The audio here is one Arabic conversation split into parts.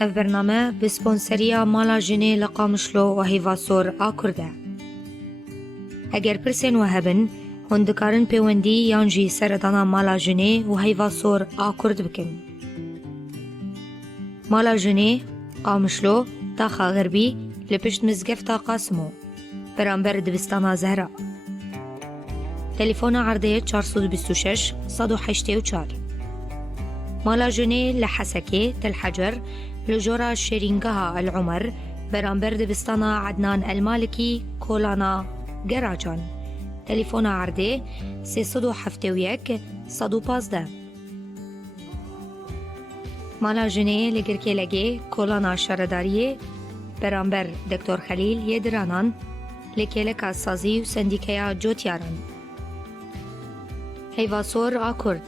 اف برنامه بسپونسریا مالا جنه لقامشلو و هیواسور آکرده. اگر پرسین و هبن هندکارن پیوندی یانجی سردانا مالا جنه و هیواسور آکرد بکن. مالا جنه قامشلو تاخا غربی لپشت مزگفتا قاسمو برانبر دبستانا زهرا. تليفون عرضية 426 184. مالا جني لحسكي تل حجر لجورا شيرينغها العمر برانبر دبستانا عدنان المالكي كولانا جراجان. تليفون عرضي 371 115. مالا جني لگركي لگي كولانا شرداريه برانبر دكتور خليل يدرانان لكيلكا سازي و سنديكيا جوتياران. هیواسور آکرد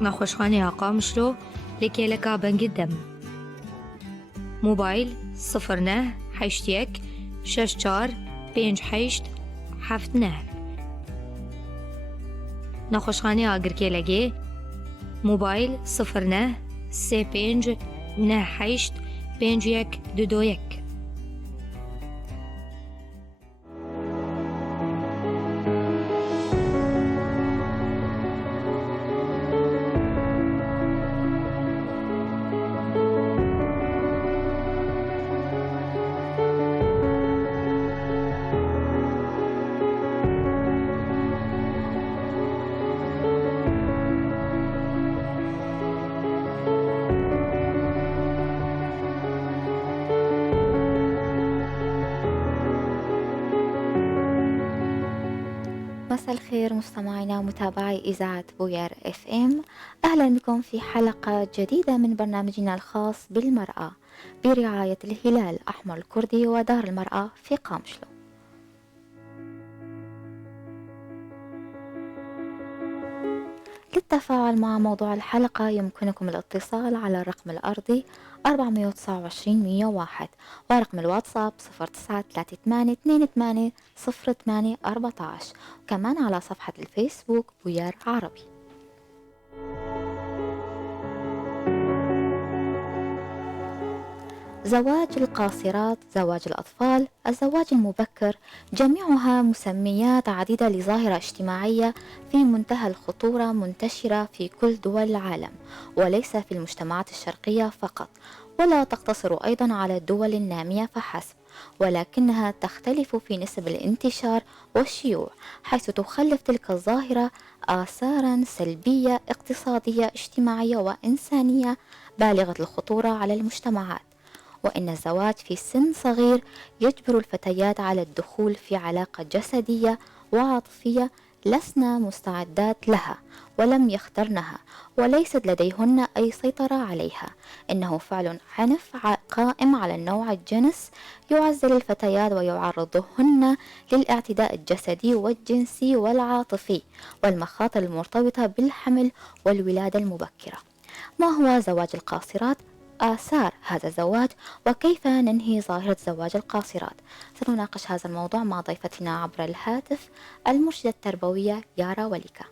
نخوشخانه قامشلو لکیلکا بنگدم. موبایل 09 81 64 58 79. نخوشخانه آگرکیلگی موبایل 09 35 98 51 22. مساء الخير مستمعينا ومتابعي إذاعة بوير اف ام. أهلا بكم في حلقة جديدة من برنامجنا الخاص بالمرأة برعاية الهلال الأحمر الكردي ودار المرأة في قامشلو. للتفاعل مع موضوع الحلقة يمكنكم الاتصال على الرقم الأرضي 429 101 ورقم الواتساب 0938280814 وكمان على صفحة الفيسبوك بوير عربي. زواج القاصرات، زواج الأطفال، الزواج المبكر، جميعها مسميات عديدة لظاهرة اجتماعية في منتهى الخطورة منتشرة في كل دول العالم وليس في المجتمعات الشرقية فقط، ولا تقتصر أيضا على الدول النامية فحسب، ولكنها تختلف في نسب الانتشار والشيوع، حيث تخلف تلك الظاهرة آثارا سلبية اقتصادية اجتماعية وإنسانية بالغة الخطورة على المجتمعات. وإن الزواج في سن صغير يجبر الفتيات على الدخول في علاقة جسدية وعاطفية لسنا مستعدات لها ولم يخترنها وليست لديهن أي سيطرة عليها. إنه فعل عنف قائم على النوع الجنس يعزل الفتيات ويعرضهن للاعتداء الجسدي والجنسي والعاطفي والمخاطر المرتبطة بالحمل والولادة المبكرة. ما هو زواج القاصرات؟ آثار هذا الزواج وكيف ننهي ظاهرة زواج القاصرات؟ سنناقش هذا الموضوع مع ضيفتنا عبر الهاتف المرشدة التربوية يارا وليكا.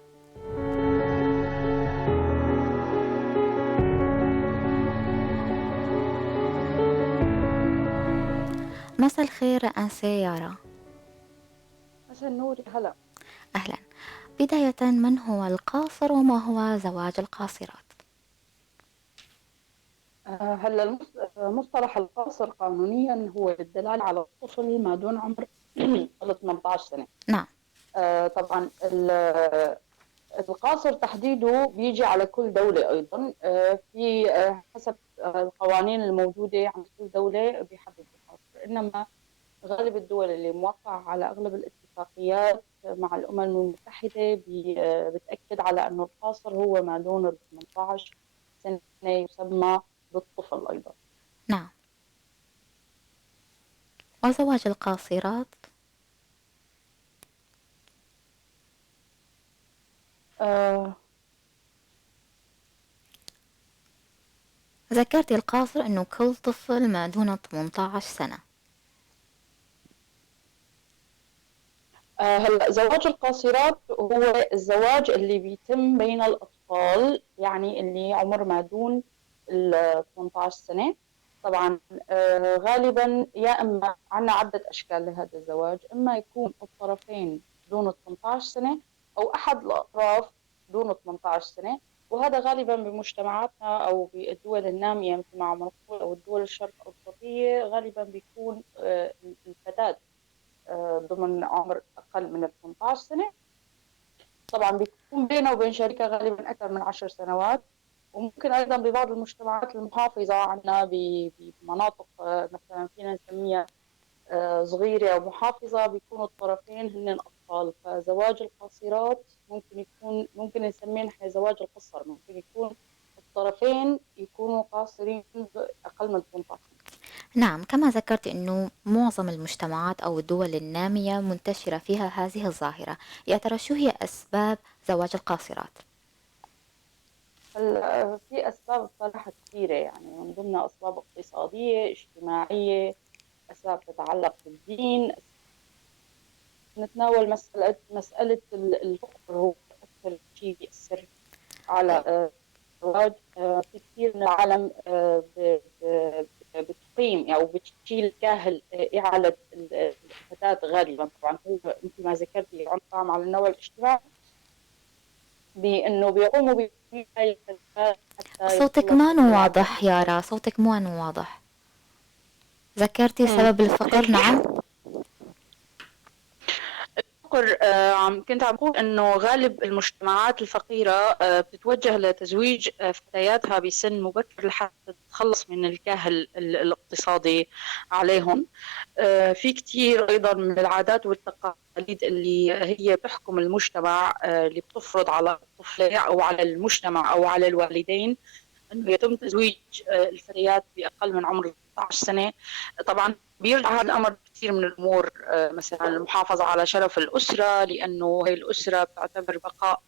مساء الخير أنسة يارا. مساء النور. هلا. أهلا. بداية، من هو القاصر وما هو زواج القاصرات؟ هلا مصطلح القاصر قانونيا هو للدلالة على الطفل ما دون عمر ال 18 سنة. نعم. طبعا القاصر تحديده بيجي على كل دولة أيضا، في حسب القوانين الموجودة عند كل دولة بيحدد القاصر، إنما غالب الدول اللي موقع على أغلب الاتفاقيات مع الأمم المتحدة بتأكد على أنه القاصر هو ما دون ال 18 سنة يسمى بالطفل أيضا. نعم. وزواج القاصرات؟ ذكرت القاصر أنه كل طفل ما دون 18 سنة. هلا زواج القاصرات هو الزواج اللي بيتم بين الأطفال، يعني اللي عمر ما دون ال 18 سنة، طبعا غالبا يا اما عندنا عده اشكال لهذا الزواج، اما يكون الطرفين دون 18 سنه او احد الاطراف دون 18 سنه. وهذا غالبا بمجتمعاتنا او بالدول الناميه مثل ما عم نقول او الدول الشرق الاوسطيه غالبا بيكون الفتاه ضمن عمر اقل من 18 سنه. طبعا بيكون بينه وبين شريكه غالبا اكثر من 10 سنوات. وممكن ايضا ببعض المجتمعات المحافظه عندنا بمناطق مثلا فينا نسميها صغيره او محافظه بيكونوا الطرفين هن اطفال. فزواج القاصرات ممكن نسميه نحن زواج القصر، ممكن يكون الطرفين يكونوا قاصرين اقل من 18. نعم، كما ذكرت أنه معظم المجتمعات أو الدول النامية منتشرة فيها هذه الظاهرة. يا ترى شو هي أسباب زواج القاصرات؟ هلا في اسباب بصراحه كثيره، يعني من ضمنها اسباب اقتصاديه اجتماعيه، اسباب تتعلق بالدين. نتناول مساله الفقر هو اكثر شيء بيأثر على الزواج. في كثير من العالم بتقيم او بتشيل كاهل اعاله الفتاه غالبا. طبعا هو مثل ما ذكرتي عنصر على النوع الاجتماعي بانه بيقوموا هاي الفتاه حتى صوتك يتخلصوا من ما العبء. واضح يارا، صوتك ما واضح. ذكرتي مم. سبب الفقر، نعم. كنت عم بقول انه غالب المجتمعات الفقيره بتتوجه لتزويج فتياتها بسن مبكر لحتى تتخلص من الكاهل الاقتصادي عليهم. في كثير ايضا من العادات والتقاليد اللي هي بتحكم المجتمع، اللي بتفرض على الطفله او على المجتمع او على الوالدين انه يتم تزويج الفتيات باقل من عمر 16 سنه. طبعا بيرجع هذا الامر كثير من الامور، مثلا المحافظه على شرف الاسره، لانه هي الاسره بتعتبر بقاء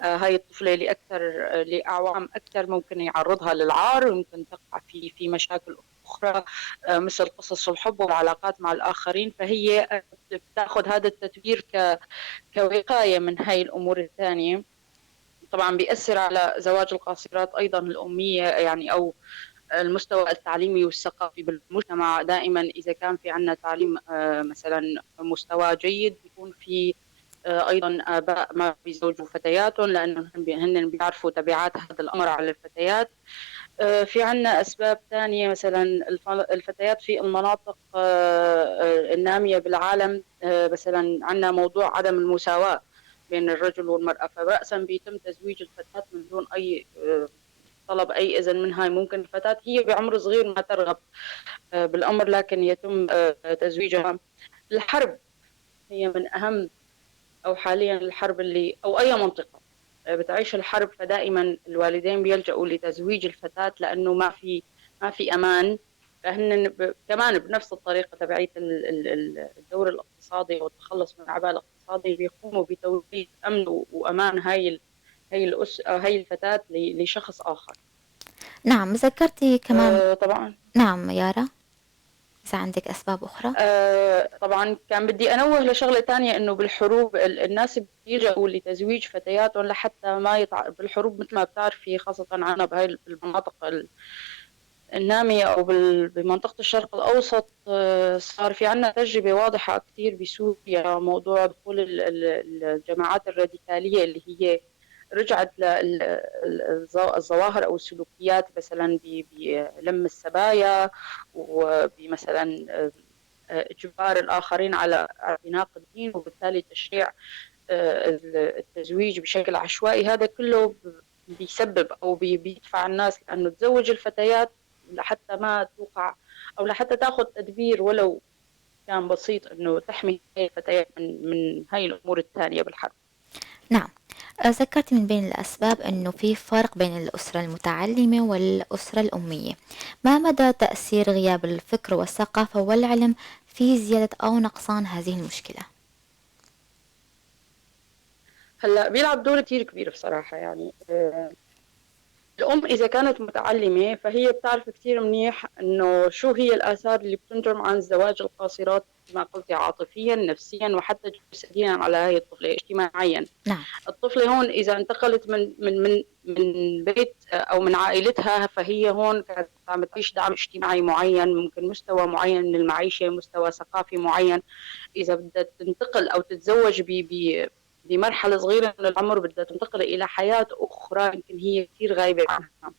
هاي الطفله لاعوام اكثر ممكن يعرضها للعار وممكن تقع في مشاكل اخرى مثل قصص الحب والعلاقات مع الاخرين. فهي بتاخذ هذا التدبير كوقايه من هاي الامور الثانيه. طبعا بيأثر على زواج القاصرات أيضا الأمية، يعني أو المستوى التعليمي والثقافي بالمجتمع. دائما إذا كان في عنا تعليم مثلا مستوى جيد بيكون في أيضا آباء ما بيزوجوا فتياتهم لأنهم هن بيعرفوا تبعات هذا الأمر على الفتيات. في عنا أسباب ثانية، مثلا الفتيات في المناطق النامية بالعالم، مثلا عنا موضوع عدم المساواة بين الرجل والمرأة، فرأسا بيتم تزويج الفتاة من دون أي طلب أي إذن منها. ممكن الفتاة هي بعمر صغير ما ترغب بالأمر لكن يتم تزويجها. الحرب هي من أهم، أو حاليا الحرب اللي أو أي منطقة بتعيش الحرب، فدائما الوالدين بيلجأوا لتزويج الفتاة لأنه ما في أمان. فهن كمان بنفس الطريقة تبعية الدور الاقتصادي والتخلص من العباء الاقتصادي بيقوموا بتوليد أمن وأمان هاي الفتاة لشخص آخر. نعم، ذكرتي كمان. طبعا نعم يارا، إذا عندك أسباب أخرى. طبعا كان بدي انوه لشغله ثانيه، انه بالحروب الناس بيلجأوا لتزويج فتياتهم لحتى ما بالحروب مثل ما بتعرفي خاصه عنا بهاي المناطق الناميه او بمنطقه الشرق الاوسط. صار في عنا تجربه واضحه كثير بسوريا، موضوع دخول الجماعات الراديكاليه اللي هي رجعت للظواهر او السلوكيات مثلا بلم السبايا وبمثلا إجبار الآخرين على اعتناق الدين، وبالتالي تشريع التزويج بشكل عشوائي. هذا كله بيسبب أو بيدفع الناس لأنه تزوج الفتيات لحتى ما توقع أو لحتى تأخذ تدبير ولو كان بسيط أنه تحمي هاي الفتيات من هاي الأمور الثانية بالحرب. نعم، ذكرت من بين الأسباب أنه في فرق بين الأسرة المتعلمة والأسرة الأمية. ما مدى تأثير غياب الفكر والثقافة والعلم في زيادة أو نقصان هذه المشكلة؟ هلا بيلعب دور كثير كبير بصراحة، يعني الأم إذا كانت متعلمة فهي بتعرف كتير منيح إنه شو هي الآثار اللي بتنجم عن زواج القاصرات كما قلتِ عاطفيًا، نفسيًا، وحتى جسديًا على هاي الطفلة، اجتماعيًا. نعم. الطفلة هون إذا انتقلت من بيت أو من عائلتها فهي هون كانت عم تعيش دعم اجتماعي معين، ممكن مستوى معين من المعيشة، مستوى ثقافي معين. إذا بدها تنتقل أو تتزوج بمرحلة صغيرة من العمر بدها تنتقل إلى حياة أخرى يمكن هي كتير غايبة عنها.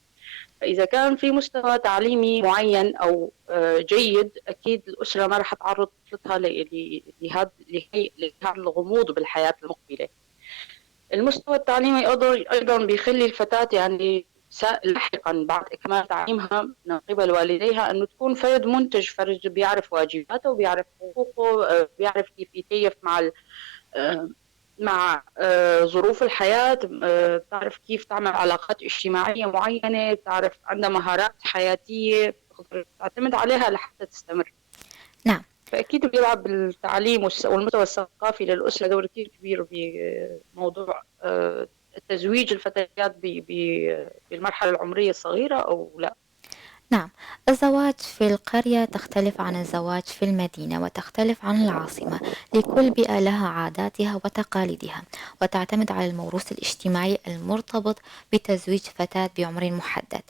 فإذا كان في مستوى تعليمي معين أو جيد أكيد الأسرة ما رح تعرض طفلتها لهذا الغموض بالحياة المقبلة. المستوى التعليمي أيضًا بيخلّي الفتاة يعني لاحقًا بعد إكمال تعليمها من قبل والديها إنه تكون فرد منتج، فرد بيعرف واجباته وبيعرف حقوقه، بيعرف كيف يتكيف آآ مع ظروف الحياة، بتعرف كيف تعمل علاقات اجتماعية معيّنة، بتعرف عندها مهارات حياتية بتقدر تعتمد عليها لحتى تستمر. نعم. فأكيد بيلعب التعليم والمستوى الثقافي للأسرة دور كتير كبير بموضوع تزويج الفتيات بالمرحلة العمرية الصغيرة أو لأ. نعم، الزواج في القرية تختلف عن الزواج في المدينة وتختلف عن العاصمة. لكل بيئة لها عاداتها وتقاليدها، وتعتمد على الموروث الاجتماعي المرتبط بتزويج فتاة بعمر محدد.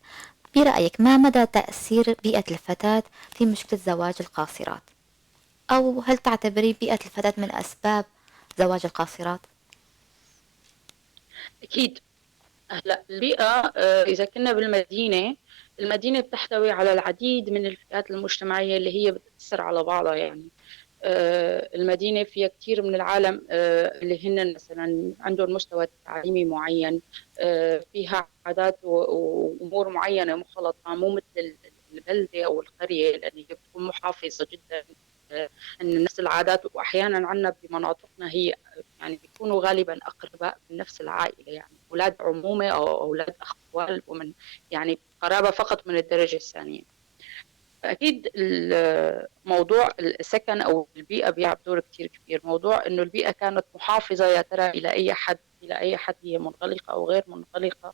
برأيك ما مدى تأثير بيئة الفتاة في مشكلة زواج القاصرات؟ أو هل تعتبري بيئة الفتاة من أسباب زواج القاصرات؟ أكيد. هلأ البيئة إذا كنا بالمدينة، المدينة بتحتوي على العديد من الفئات المجتمعية اللي هي بتأثر على بعضها يعني. المدينة فيها كتير من العالم اللي هن مثلا عندهم مستوى تعليمي معين، فيها عادات وأمور معينة مختلطة مو مثل البلدة أو القرية لأن هي بتكون محافظة جدا. إن نفس العادات وأحيانا عنا بمناطقنا هي يعني بيكونوا غالبا أقرباء من نفس العائلة يعني أولاد عمومة أو أولاد أخوال ومن يعني قرابة فقط من الدرجة الثانية. فأكيد موضوع السكن أو البيئة بيلعب دور كتير كبير. موضوع إنه البيئة كانت محافظة يا ترى إلى أي حد هي منغلقة أو غير منغلقة.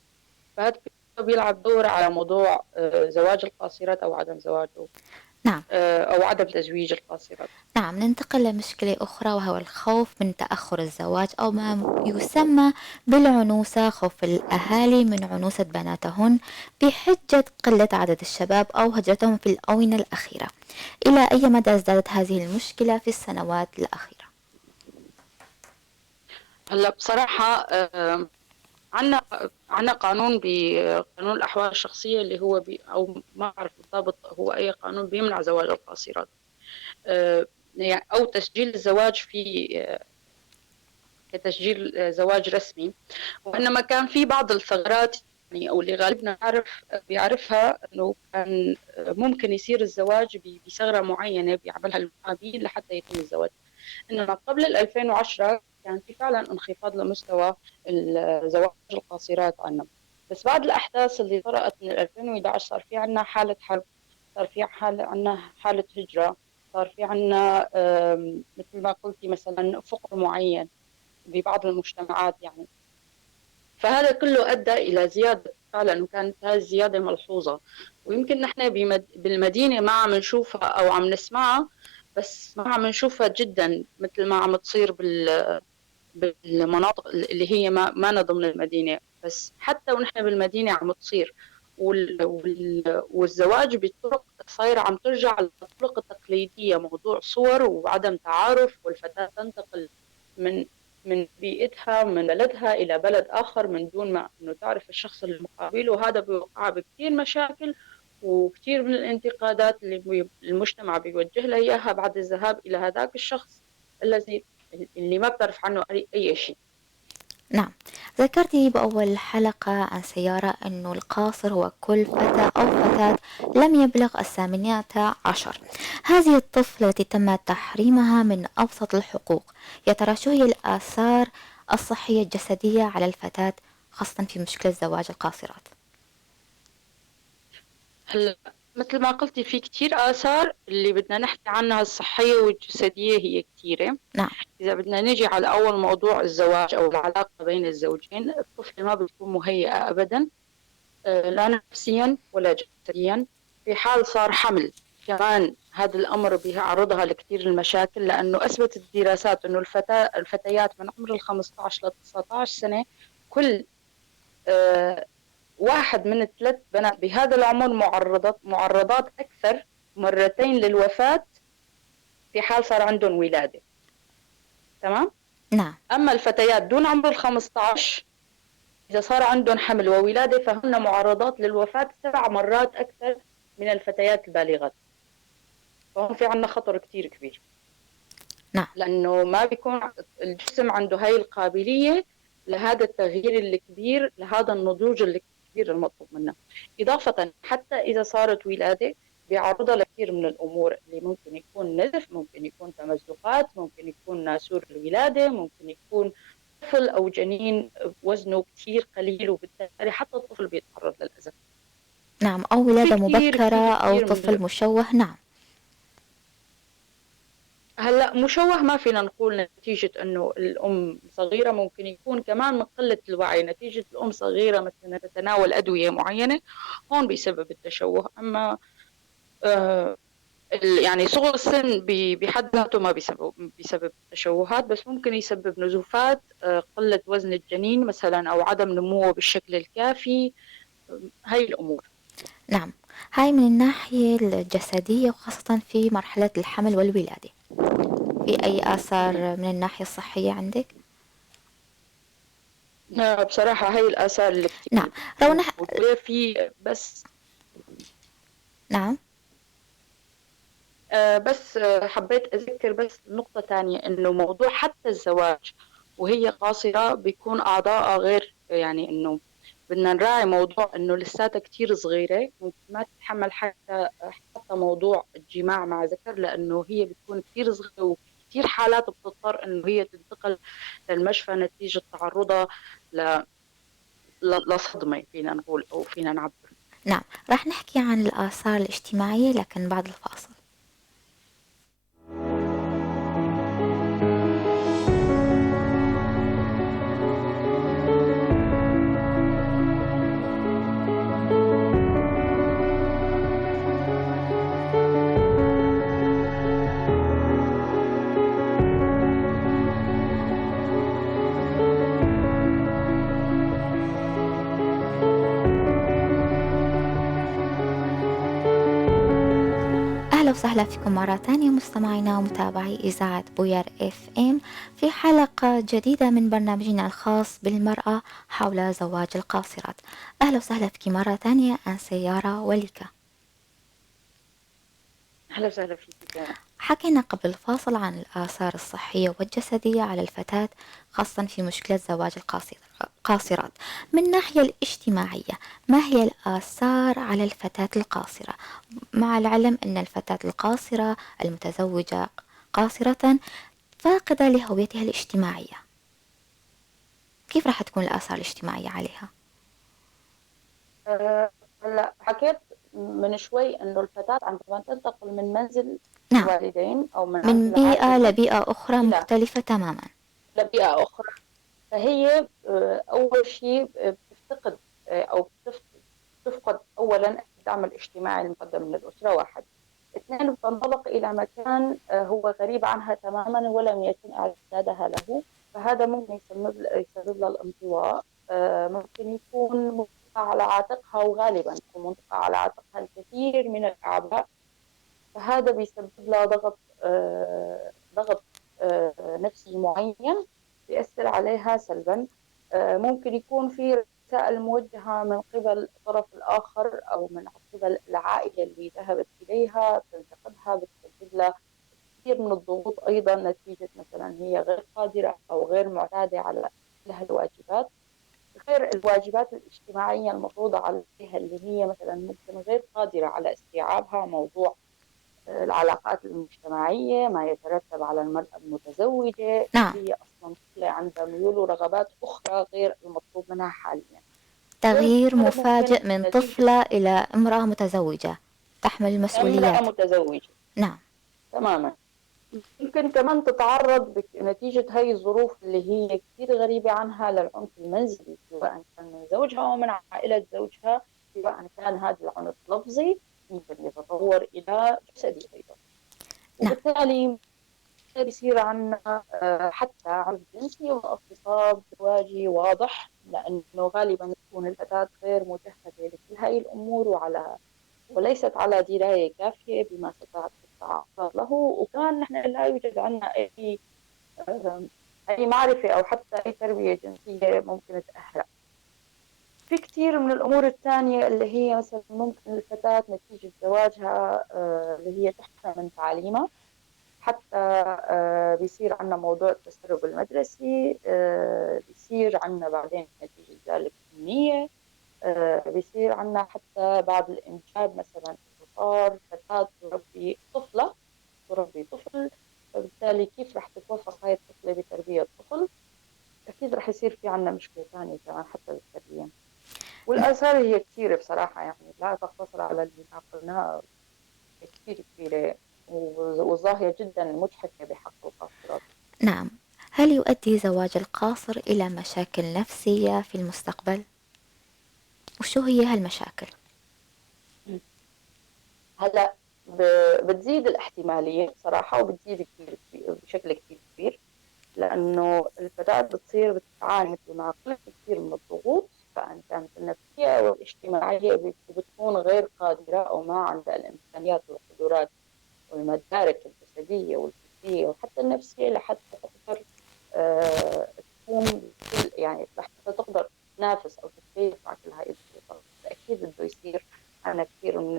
فهذا بيلعب دور على موضوع زواج القاصرات أو عدم زواجه، نعم. أو عدم تزويج القاصرات. نعم، ننتقل لمشكلة أخرى وهو الخوف من تأخر الزواج أو ما يسمى بالعنوسة، خوف الأهالي من عنوسة بناتهن بحجة قلة عدد الشباب أو هجرتهم في الآونة الأخيرة. إلى أي مدى ازدادت هذه المشكلة في السنوات الأخيرة؟ هلا بصراحة عنا قانون بقانون الأحوال الشخصية اللي هو أو ما أعرف بالضبط هو أي قانون بيمنع زواج القاصرات، يعني أو تسجيل الزواج في كتسجيل زواج رسمي. وإنما كان في بعض الثغرات يعني أو اللي غالبنا بيعرفها إنه كان ممكن يصير الزواج بثغرة معينة بيعملها المحامين لحتى يتم الزواج. إنما قبل 2010 كان في فعلا انخفاض لمستوى زواج القاصرات عنا. بس بعد الأحداث اللي طرأت من 2011 صار في عنا حالة حرب، صار في عنا حالة هجرة، صار في عنا مثل ما قلتي مثلا فقر معين ببعض المجتمعات يعني. فهذا كله أدى إلى زيادة فعلا، وكانت هذه الزيادة ملحوظة. ويمكن نحن بالمدينة ما عم نشوفها أو عم نسمعها، بس ما عم نشوفها جدا مثل ما عم تصير بالمناطق اللي هي ما ضمن المدينة. بس حتى ونحن بالمدينة عم تصير والزواج بطرق صايرة عم ترجع للطرق التقليدية، موضوع صور وعدم تعارف، والفتاة تنتقل من بيئتها من بلدها إلى بلد آخر من دون ما إنه تعرف الشخص المقابل، وهذا بيوقعها بكثير مشاكل وكثير من الانتقادات اللي المجتمع بيوجه لها إياها بعد الذهاب إلى هذاك الشخص اللي ما بتعرف عنه أي شيء. نعم، ذكرتي بأول حلقة عن سيارة أنه القاصر هو كل فتى أو فتاة لم يبلغ 18. هذه الطفلة التي تم تحريمها من أبسط الحقوق، يا ترى شو هي الآثار الصحية الجسدية على الفتاة خاصة في مشكلة زواج القاصرات؟ هلا مثل ما قلتي في كتير آثار اللي بدنا نحكي عنها الصحية والجسدية هي كتيرة. نعم. إذا بدنا نيجي على أول موضوع الزواج أو العلاقة بين الزوجين، الطفلة ما بتكون مهيئة أبدا لا نفسيا ولا جسديا. في حال صار حمل كمان هذا الأمر بيعرضها لكثير المشاكل، لأنه أثبتت الدراسات أنه الفتيات من عمر 15 ل 19 سنة كل واحد من 3 بنات بهذا العمر معرضات أكثر مرتين للوفاة في حال صار عندهم ولادة. تمام؟ نعم. أما الفتيات دون عمر 15 إذا صار عندهم حمل وولادة فهن معرضات للوفاة 7 مرات أكثر من الفتيات البالغات. فهون في عنا خطر كتير كبير. نعم. لأنه ما بيكون الجسم عنده هاي القابلية لهذا التغيير الكبير، لهذا النضوج الكبير المطلوب منه. إضافة حتى إذا صارت ولادة بيعرضها لكثير من الأمور اللي ممكن يكون نزف، ممكن يكون تمزقات، ممكن يكون ناسور الولادة، ممكن يكون طفل أو جنين وزنه كتير قليل، وبالتالي حتى الطفل بيتعرض للأذى. نعم، أو ولادة كتير مبكرة كتير أو كتير طفل مشوه. نعم. هلا مشوه ما فينا نقول نتيجة انه الام صغيرة، ممكن يكون كمان من قلة الوعي نتيجة الام صغيرة مثلا تتناول ادوية معينة، هون بيسبب التشوه. اما آه يعني صغر السن بحد ذاته ما بيسبب تشوهات، بس ممكن يسبب نزوفات، قلة وزن الجنين مثلا او عدم نموه بالشكل الكافي، هاي الامور. نعم، هاي من الناحية الجسدية وخاصة في مرحلة الحمل والولادة. في أي آثار من الناحية الصحية عندك؟ بصراحة هاي الآثار اللي نعم. كتير رونح. موجودة في بس. نعم. بس حبيت أذكر بس نقطة تانية، إنه موضوع حتى الزواج وهي قاصرة بيكون أعضائها غير، يعني إنه بدنا نراعي موضوع إنه لساتها كتير صغيرة، ممكن ما تتحمل حتى موضوع الجماع مع ذكر، لأنه هي بتكون كتير صغيرة، وكتير حالات بتضطر إنه هي تنتقل للمشفى نتيجة تعرضها لصدمة فينا نقول أو فينا نعبر. نعم، راح نحكي عن الآثار الاجتماعية لكن بعد الفاصل. أهلا وسهلا فيكم مرة تانية مستمعينا ومتابعي إذاعة بوير اف ام في حلقة جديدة من برنامجنا الخاص بالمرأة حول زواج القاصرات. أهلا وسهلا فيك مرة تانية أنا سيارة وليكا. أهلا وسهلا فيك. حكينا قبل الفاصل عن الآثار الصحية والجسدية على الفتاة خاصة في مشكلة زواج القاصرات. من الناحية الاجتماعية ما هي الآثار على الفتاة القاصرة، مع العلم أن الفتاة القاصرة المتزوجة قاصرة فاقدة لهويتها الاجتماعية؟ كيف راح تكون الآثار الاجتماعية عليها؟ هلا حكيت من شوي انه الفتاة عندما تنتقل من منزل نعم، الوالدين او من من منزل بيئة عائلي لبيئة أخرى الى مختلفة تماما. بيئة اخرى، فهي اول شيء بتفتقد او بتفقد اولا الدعم الاجتماعي المقدم من الاسرة، واحد. اثنين، بتنطلق الى مكان هو غريب عنها تماما ولم يتم اعدادها له، فهذا ممكن يسبب لها الانطواء. ممكن يكون منطقة على عاتقها، وغالبا يكون منطقة على عاتقها الكثير من الأعباء، فهذا بيسبب لها ضغط نفسي معين بيأثر عليها سلبا. ممكن يكون في رسائل موجهة من قبل الطرف الآخر أو من قبل العائلة اللي ذهبت إليها تنتقدها، بتسبب لها كثير من الضغوط أيضا نتيجة مثلا هي غير قادرة أو غير معتادة على لها الواجبات، غير الواجبات الاجتماعية المفروضة عليها اللي هي مثلا ممكن غير قادرة على استيعابها، موضوع العلاقات المجتمعية، ما يترتب على المرأة المتزوجة نعم، اللي هي أصلا طفلة عندها ميول ورغبات أخرى غير المطلوب منها حاليا. تغيير هذا ممكن مفاجئ من نتيجة طفلة إلى امرأة متزوجة تحمل امرأة المسؤوليات. متزوجة. نعم. تماما. يمكن كمان تتعرض نتيجة هاي الظروف اللي هي كثير غريبة عنها للعنف المنزلي، سواء كان من زوجها أو من عائلة زوجها، سواء كان هذا العنف لفظي ممكن يتطور إلى جسدي أيضا. نعم. وبالتالي بيصير عندنا حتى عنف جنسي واغتصاب زواجي واضح، لأنه غالبا تكون الفتاة غير مجهزة لكل هاي الأمور وليست على دراية كافية بما ستتعرض له، وكان نحن لا يوجد عندنا أي معرفة أو حتى أي تربية جنسية ممكن تأهلها. في كثير من الأمور الثانية اللي هي مثلا ممكن الفتاة نتيجة زواجها اللي هي تحسن من تعليمها، حتى بيصير عندنا موضوع التسرب المدرسي، بيصير عندنا بعدين نتيجة ذلك النية، بيصير عندنا حتى بعد الإنجاب مثلا صار فتاة تربي طفل، فبالتالي كيف رح تتوفق هاي الطفلة بتربية طفل؟ أكيد رح يصير في عندنا مشكلة ثانية كمان حتى بالتربية. والآثار هي كثيرة بصراحة، يعني لا تقتصر على اللي قلناه، كثير كبيرة وظاهرة جدا مجحفة بحق القاصرات. نعم. هل يؤدي زواج القاصر إلى مشاكل نفسية في المستقبل؟ وشو هي هالمشاكل؟ هلا بتزيد الاحتمالية بصراحة، وبتزيد كثير بشكل كثير كبير، لأنه الفتاة بتصير بتعاني مثل ما قلت كثير من الضغوط، سواء كانت النفسية أو الاجتماعية، وبتكون غير قادرة أو ما عندها الإمكانيات والقدرات والمدارك الجسدية والفكرية وحتى النفسية لحتى تقدر تكون يعني لحتى تقدر تنافس أو تتكيف مع كل هاي الضغوطات. أكيد بده يصير عندنا كثير من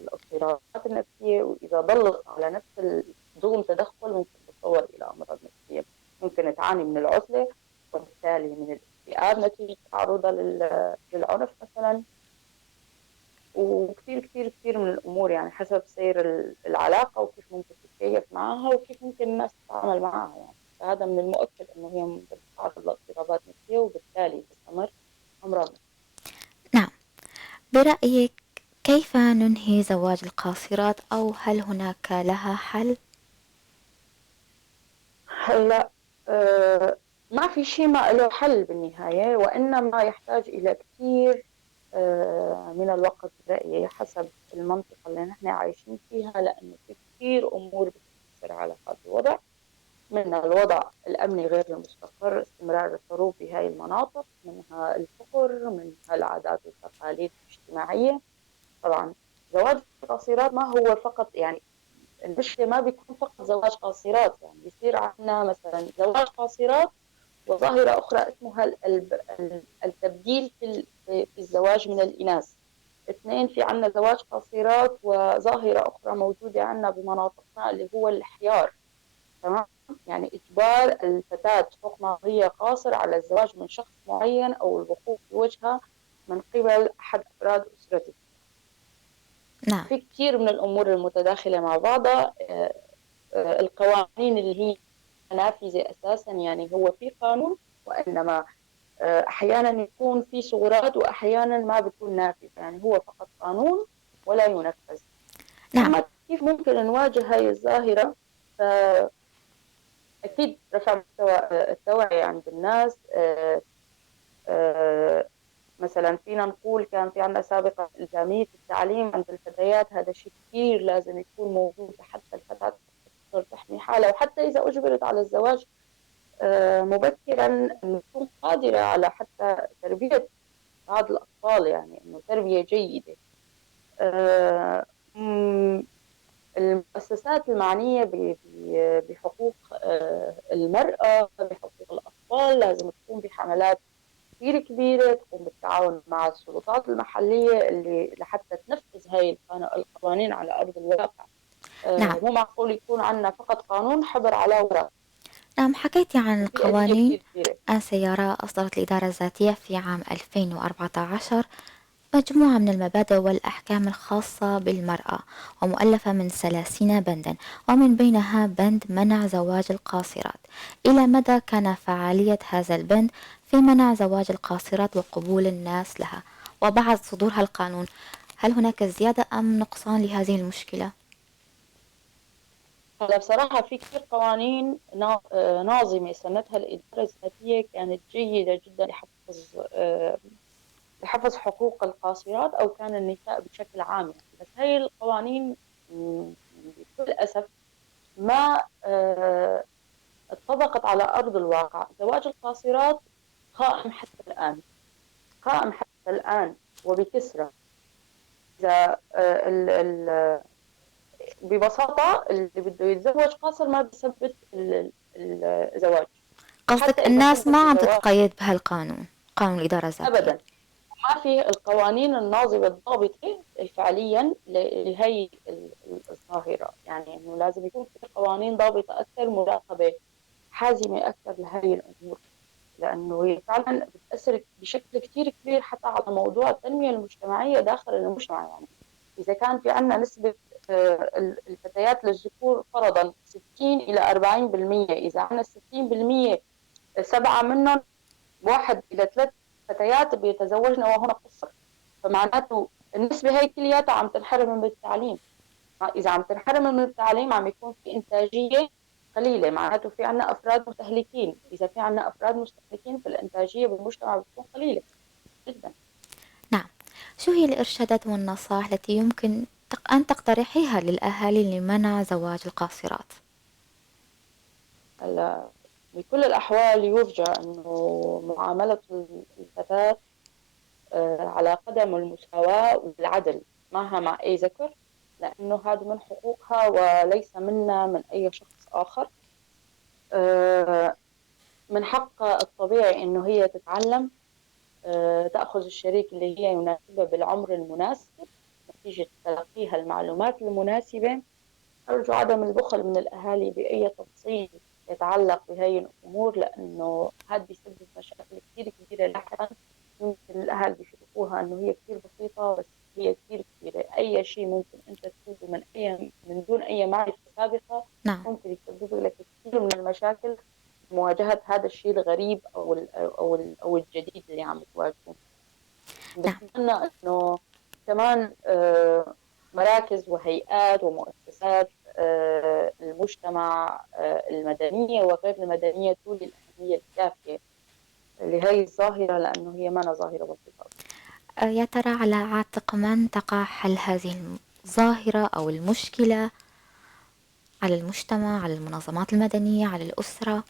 الاضطرابات النفسية، وإذا ضلت على نفس بدون تدخل ممكن تتطور إلى أمراض نفسية، ممكن تعاني من العزلة وبالتالي من الاكتئاب نتيجة تعرضها للعنف مثلا. وكثير كثير كثير من الأمور، يعني حسب سير العلاقة وكيف ممكن تتكيف معها وكيف ممكن الناس تتعامل معها، يعني فهذا من المؤكد أنه هي ممكن تتعرض لاضطرابات نفسية وبالتالي تستمر أمراض نفسية. نعم. برأيك كيف ننهي زواج القاصرات أو هل هناك لها حل؟ هلا ما في شيء ما له حل بالنهاية، وإنما يحتاج إلى كثير من الوقت برأيي حسب المنطقة اللي نحن عايشين فيها، لأنه في كثير أمور بتأثر على هذا الوضع، منها الوضع الأمني غير المستقر، استمرار الحروب في هاي المناطق، منها الفقر، منها العادات والتقاليد الاجتماعية. طبعا زواج القاصرات ما هو فقط، يعني المشكلة ما بيكون فقط زواج قاصرات، يعني بيصير عندنا مثلا زواج قاصرات وظاهرة أخرى اسمها التبديل في الزواج من الإناث. اثنين، في عندنا زواج قاصرات وظاهرة أخرى موجودة عندنا بمناطقنا اللي هو الحيار. تمام، يعني إجبار الفتاة فوق ما هي قاصر على الزواج من شخص معين أو الوقوف بوجهها من قبل أحد أفراد أسرته. نعم. في كثير من الأمور المتداخلة مع بعضها. القوانين اللي هي نافذة أساسا، يعني هو في قانون وإنما أحيانا يكون في ثغرات وأحيانا ما بيكون نافذ، يعني هو فقط قانون ولا ينفذ. نعم. أما كيف ممكن نواجه هاي الظاهرة؟ أكيد رفع مستوى التوعية عند الناس. مثلا فينا نقول كان في عندنا سابقا إلزامية التعليم عند الفتيات، هذا شيء كثير لازم يكون موجود حتى الفتاة تقدر تحمي حالها، وحتى إذا أجبرت على الزواج مبكرا أن تكون قادرة على حتى تربية هذا الأطفال، يعني أنه تربية جيدة. المؤسسات المعنية بحقوق المرأة، بحقوق الأطفال، لازم تكون بحملات كثير كبيرة، تقوم بالتعاون مع السلطات المحلية اللي لحتى تنفذ هاي القوانين على أرض الواقع. نعم. مو معقول يكون عندنا فقط قانون حبر على ورق، نعم. حكيت عن وفي أذية القوانين. كثير كبيرة. سيارة أصدرت الإدارة الذاتية في عام 2014 مجموعة من المبادئ والأحكام الخاصة بالمرأة ومؤلفة من 30 بندا، ومن بينها بند منع زواج القاصرات. إلى مدى كان فعالية هذا البند في منع زواج القاصرات وقبول الناس لها؟ وبعد صدور هالقانون هل هناك زيادة أم نقصان لهذه المشكلة؟ هلا بصراحة في كتير قوانين ناظمة سنتها الإدارة الذاتية كانت جيدة جدا لحفظ حقوق القاصرات أو كان النساء بشكل عام يعني. بس هاي القوانين بكل أسف ما اتطبقت على أرض الواقع. زواج القاصرات قائم حتى الآن، قائم حتى الآن وبكثرة. إذا ببساطة اللي بده يتزوج قاصر ما بيثبت الزواج، قصدك حتى إذا الناس ثبت ما عم الزواج تتقيد بهالقانون، قانون الإدارة الذاتية؟ أبدا. ما في القوانين الناظمة الضابطة فعليا لهي الظاهرة. يعني إنه لازم يكون في قوانين ضابطة أكثر، مراقبة حازمة أكثر لهي الأمور، لأنه هي فعلا بتأثر بشكل كتير كبير حتى على موضوع التنمية المجتمعية داخل المجتمع. يعني إذا كان في عندنا نسبة الفتيات للذكور فرضا 60 إلى 40%، إذا عندنا 60% 7 منهم 1 إلى 3 فتيات بيتزوجن وهن قصر، فمعناته النسبة هي كلياتها عم تنحرم من التعليم. إذا عم تنحرم من التعليم عم يكون في إنتاجية قليلة، معناته في عنا أفراد مستهلكين. إذا في عنا أفراد مستهلكين فالإنتاجية بالمجتمع بتكون قليلة جدا. نعم. شو هي الإرشادات والنصائح التي يمكن أن تقترحيها للأهالي لمنع زواج القاصرات؟ هلا بكل الأحوال يرجى أنه معاملة الفتاة على قدم المساواة والعدل معها مع أي ذكر، لأنه هذا من حقوقها وليس منا من أي شخص آخر. من حقها الطبيعي أنه هي تتعلم، تأخذ الشريك اللي هي يناسبها بالعمر المناسب نتيجة تلقيها المعلومات المناسبة. أرجو عدم البخل من الأهالي بأي تفصيل يتعلق بهي الأمور، لأنه هذا بيسبب مشاكل كثير كبيرة لاحقا. ممكن الأهل بيشوفوها أنه هي كثير بسيطة، بس هي كثير كبيرة. أي شيء ممكن أنت تفوته من دون أي معرفة سابقة نعم. ممكن يسبب لك كثير من المشاكل مواجهة هذا الشيء الغريب أو الجديد اللي عم تواجهه. نعم. بتمنى انه كمان مراكز وهيئات ومؤسسات المجتمع المدنية وغير المدنية تولي الأهمية الكافية لهي الظاهرة، لأنه هي ما ظاهرة بسيطة. يا ترى على عاتق من تقع حل هذه الظاهرة أو المشكلة؟ على المجتمع، على المنظمات المدنية، على الأسرة؟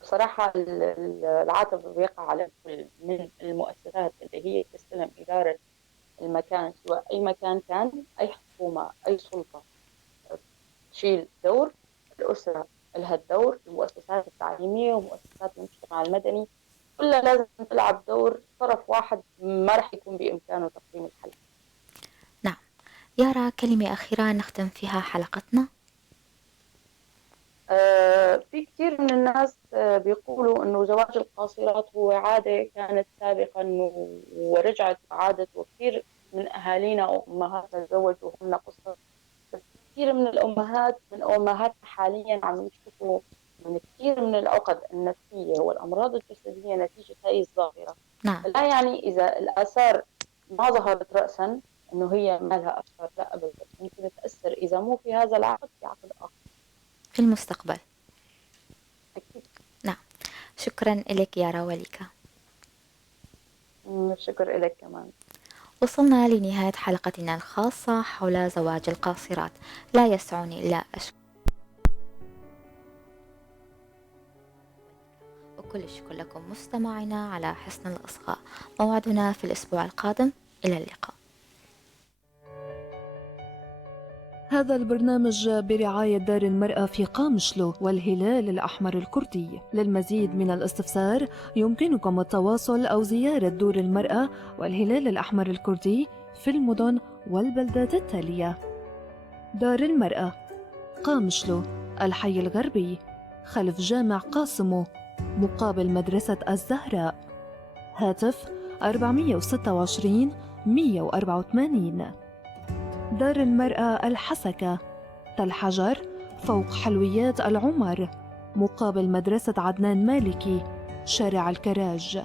بصراحة العاتب بيقع على كل من المؤسسات اللي هي تستلم إدارة المكان، سواء أي مكان كان، أي حكومة، أي سلطة تشيل دور. الأسرة لها الدور، المؤسسات التعليمية ومؤسسات المجتمع المدني كلها لازم تلعب دور. طرف واحد ما رح يكون بإمكانه تقديم الحل. نعم. يارا، كلمة أخيرة نختم فيها حلقتنا. في كثير من الناس بيقولوا إنه زواج القاصرات هو عادة كانت سابقا ورجعت وعادت، وكثير من أهالينا وأمهاتنا تزوجوا وهن قصر. كثير من الأمهات من أمهاتنا حاليا عم يشوفوا من كثير من العقد النفسية والأمراض الجسدية نتيجة هذه الظاهرة. نعم. لا يعني إذا الآثار ما ظهرت رأسا إنه هي ما لها أثر، لا أبدا، ممكن تأثر إذا مو في هذا العقد في عقد آخر في المستقبل. أكيد. نعم. شكرا لك يارا وليكا. شكر لك كمان. وصلنا لنهاية حلقتنا الخاصة حول زواج القاصرات. لا يسعني إلا أشكر وكل الشكر لكم مستمعينا على حسن الإصغاء. موعدنا في الأسبوع القادم. إلى اللقاء. هذا البرنامج برعاية دار المرأة في قامشلو والهلال الأحمر الكردي. للمزيد من الاستفسار يمكنكم التواصل أو زيارة دور المرأة والهلال الأحمر الكردي في المدن والبلدات التالية: دار المرأة قامشلو، الحي الغربي، خلف جامع قاسمو، مقابل مدرسة الزهراء. هاتف 426 184. دار المرأة الحسكة، تل حجر، فوق حلويات العمر، مقابل مدرسة عدنان مالكي، شارع الكراج.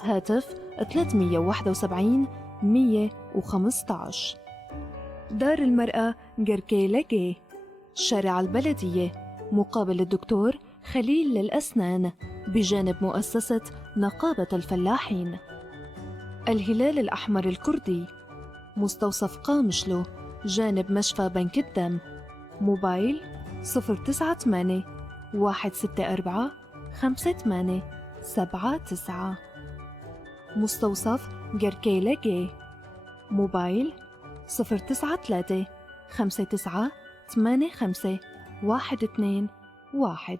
هاتف 371 115. دار المرأة جركي لاجي، شارع البلدية مقابل الدكتور خليل للأسنان بجانب مؤسسة نقابة الفلاحين. الهلال الأحمر الكردي، مستوصف قامشلو جانب مشفى بنك الدم. موبايل 098 164 5879. مستوصف جركي لاجي. موبايل 093 59 85 121.